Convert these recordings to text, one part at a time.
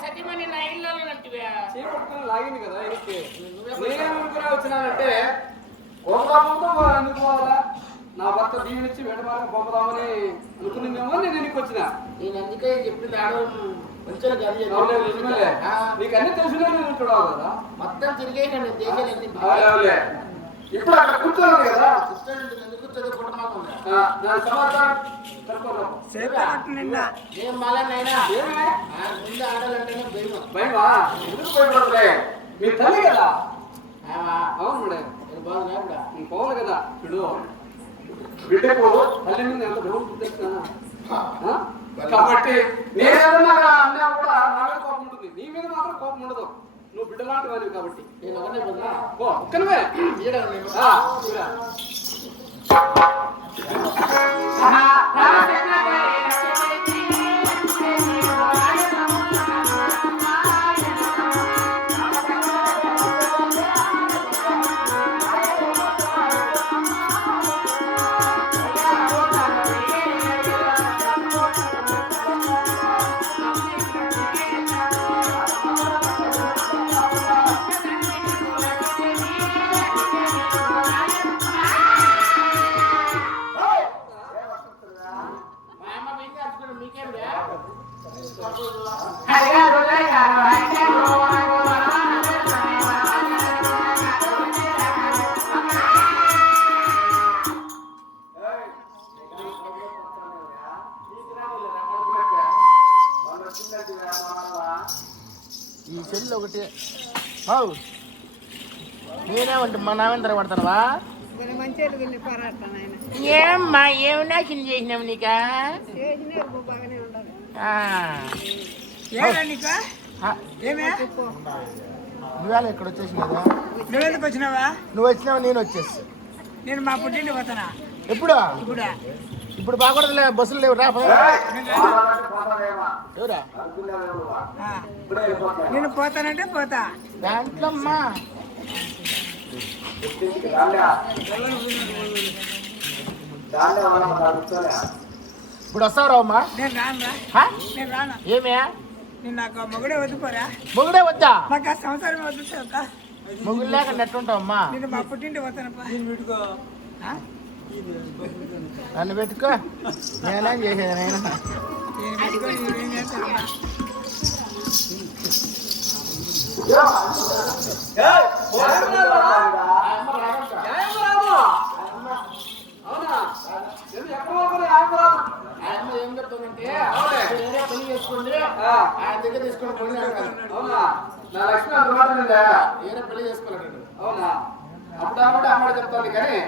సతీమణి నా ఇల్లు చేపట్టుకుని లాగింది కదా ఇంటికి నేనేమనుకునే వచ్చినానంటే కోపంతో ఎందుకు పోవాలా నా భర్త దీవెనిచ్చి వెంటమాలకు పంపుదామని అనుకునేమో నేను ఇంటికి వచ్చిన. నేను అందుకే చెప్పింది ఆడవాళ్ళు మంచిగా నీకు అన్ని తెలిసిన చూడాలి కదా మొత్తం తిరిగే దేశాలు ఇప్పుడు అక్కడ కూర్చోలేదు కదా భయమా ఎందుకు భయపడలే మీ తల్లి కదా అవును పోవాలి కదా ఇప్పుడు బిడ్డకు తల్లి మీద ఎంత గౌరవం తెచ్చినా కాబట్టి నేనేదన్నా అన్నా కూడా నా మీద కోపం ఉంటుంది, నీ మీద మాత్రం కోపం ఉండదు. నువ్వు బిడ్డ లాంటి వాడివి కాబట్టి ఒక్కనవే ఈ చెల్లి ఒకటి నేనేమంటే మా నావేంద్ర పడతావా? ఏమ్మా ఏమి నాశనం చేసినావు నీకా? నువ్వేళ ఇక్కడ వచ్చేసినావా? నువ్వెందుకు వచ్చినావా? నువ్వు వచ్చినావా? నేను వచ్చేస్తా. నేను మా పుట్టింటి పోతానా. ఎప్పుడు? ఇప్పుడు బాగుండదులే, బస్సులు లేవు. రా ఎవరా? నేను పోతానంటే పోతా. దాంట్లో అమ్మా ఇప్పుడు వస్తావు అమ్మా? నేను రాను. నేను రాను. ఏమే నేను నాకు మొగుడే వద్దుకోరా. మొగుడే వద్దా? నాకు ఆ సంవత్సరం వద్దు. మొగుడు లేక నెట్టుంటావమ్మా. నేను మా పుట్టింటి పోతానప్పా. నన్ను పెట్టుకో, నేనేం చేసేది నేను. ఏం చెప్తానంటే పెళ్లి చేసుకోండి, ఆయన దగ్గర తీసుకుని నా లక్ష్మి అందుబాటు ఏదో పెళ్లి చేసుకోలేడు. అవునా? అప్పుడు అమ్మాడు చెప్తాను కానీ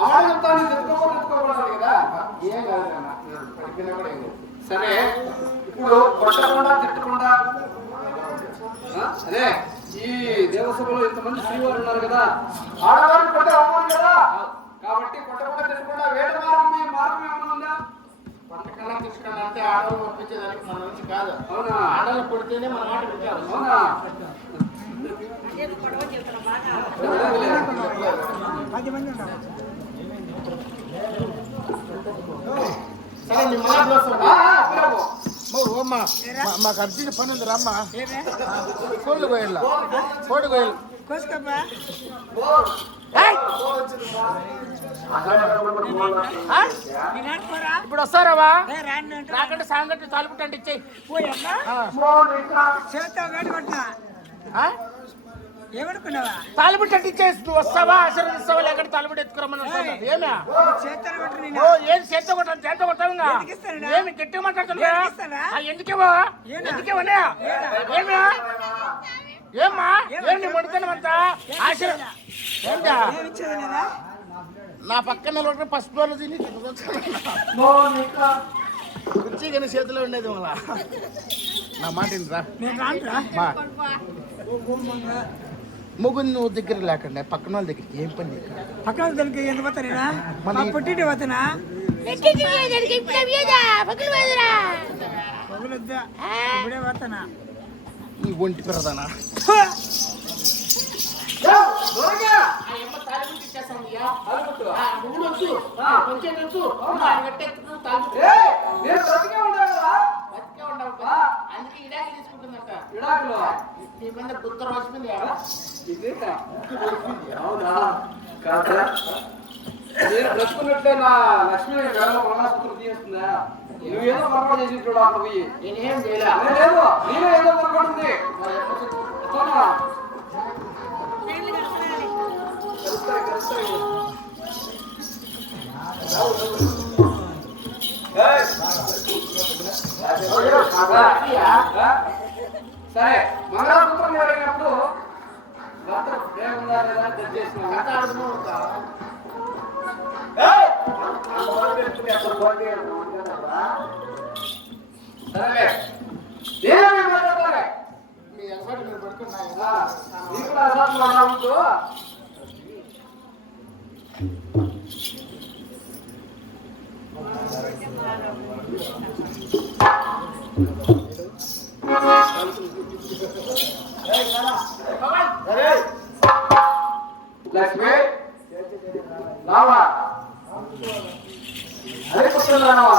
అమ్మాడు చెప్తాను చెప్పుకోకూడదు కదా. ఏం కాదు సరే. ఇప్పుడు కొట్టకుండా తిట్టకుండా అదే ఈ దేవసభలో ఇంతమంది శ్రీవారు ఉన్నారు కదా, ఆడవారిని కొట్టే అవమానం కదా. కాబట్టి కొట్టకుండా తిట్టకుండా వేట మార్గం ఏమైనా ఉందా? కొట్టకన్నా తీసుకున్నారంటే ఆడవాళ్ళు ఒప్పించేదానికి మన నుంచి కాదు. అవునా? ఆడవాళ్ళు కొడితేనే మన మాట పెట్టారు. అవునా? సరే నీ మాకు అర్జెంట్ పని ఉంది రమ్మా. కోళ్ళు కోయల్లా, కోడి కోయలు ఇప్పుడు వస్తారావా? నాకంటే సాంగట్టి తాలిపుట్టండి ఇచ్చేయి. ఏమనుకున్నావా? తాలిపుట్టండి ఇచ్చేసి నువ్వు వస్తావా? ఆశీర్వదిస్తావా? లేకపోతే తాలిపుట్టు ఎత్తుకురమ్మని ఏమే? ఏం చేత కొట్టాను? చేత కొట్టావుగా ఏమి గట్టిగా మాట్లాడుతున్నా? ఎందుకేవా? ఎందుకేవా? ఏమే ఏమ్మా? ఏమి మొండితనమంతా? ఏంటా నా పక్కన ఫస్ట్ ఫ్లోర్ తిని కుర్చీ కానీ చేతిలో ఉండేది మళ్ళా. నా మాట రా. ముగ్గురు నువ్వు దగ్గర లేకుండా పక్కన వాళ్ళ దగ్గరికి ఏం పని? పక్కన వాళ్ళ దగ్గరికి ఎంత పోతానేనా? మన పుట్టింటి పోతానా? ఇప్పుడే పోతానా? ఈ ఒంటి పెరదానా? అందుకే మీద ఉత్తర వచ్చింది ఇది అవునా కాదా నేను బ్రతుకున్నట్లే నా లక్ష్మి గడవ మంగళసూత్రం తీస్తుందా నువ్వేదో పొరపాటు చేసి చూడు అక్కడ పోయి నేనేం చేయలే లేదు నేనే ఏదో పొరపాటు ఉంది అవునా? కలుస్తాయి. సరే మంగళసూత్రం జరిగినప్పుడు భర్త ఏముందా లేదా జడ్జ్ చేసిన సరేలే నేనే మాట్లాడతానే మీ ఎగసాటి మీరు పడుతున్నాయి నీకు కూడా అసాధ్యం అన్నా ఉంటూ లక్ష్మి రావా అదే కూర్చున్నావా